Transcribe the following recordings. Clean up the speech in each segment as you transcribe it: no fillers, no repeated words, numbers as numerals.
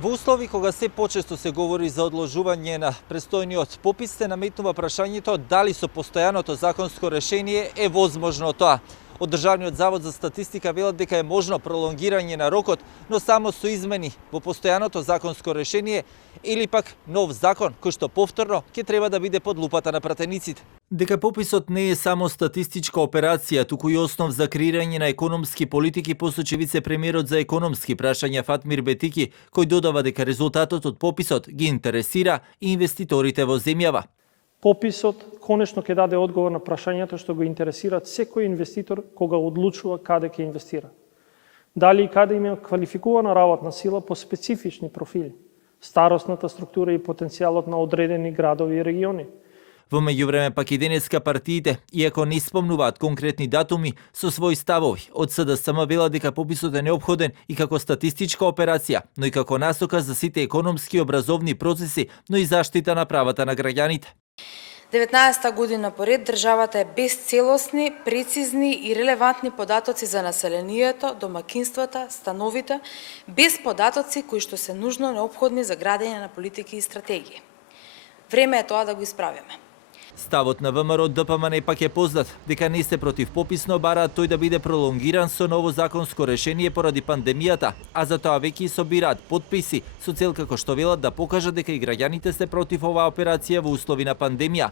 Во услови кога се почесто се говори за одложување на престојниот попис, се наметнува прашањето дали со постојаното законско решение е возможно тоа. Од Државниот завод за статистика велат дека е можно пролонгирање на рокот, но само со измени во постојаното законско решение или пак нов закон кој што повторно ќе треба да биде под лупата на пратениците. Дека пописот не е само статистичка операција, туку и основ за креирање на економски политики, посочи вице-премиерот за економски прашања Фатмир Бетики, кој додава дека резултатот од пописот ги интересира и инвеститорите во земјава. Пописот конечно ќе даде одговор на прашањето што го интересираат секој инвеститор кога одлучува каде ќе инвестира. Дали и каде има квалификувана работна сила по специфични профили, старосната структура и потенцијалот на одредени градови и региони. Во меѓувреме пак и денеска партиите, иако не спомнуваат конкретни датуми, со своји ставови од СДСМ велат дека пописот е неопходен и како статистичка операција, но и како насока за сите економски и образовни процеси, но и заштита на правата на граѓаните. 19-та година поред државата е без целосни, прецизни и релевантни податоци за населението, домакинствата, становите, без податоци кои што се нужно неопходни за градење на политики и стратегии. Време е тоа да го исправиме. Ставот на ВМРО ДПМН пак е познат, дека не се против попис, но бараат тој да биде пролонгиран со ново законско решение поради пандемијата, а за тоа веќе собираат подписи со цел како што велат да покажат дека и граѓаните се против оваа операција во услови на пандемија.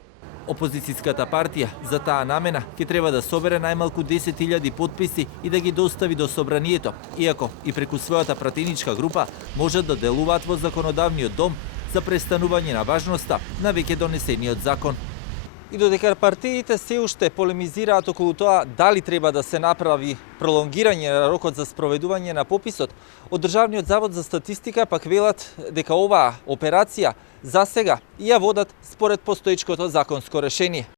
Опозицијската партија за таа намена ќе треба да собере најмалку 10.000 подписи и да ги достави до собранието, иако и преку својата пратеничка група можат да делуваат во законодавниот дом за престанување на важноста на веќе донесениот закон. И додека партиите се уште полемизираат околу тоа дали треба да се направи пролонгирање на рокот за спроведување на пописот, од Државниот завод за статистика пак велат дека оваа операција за сега ја водат според постоечкото законско решение.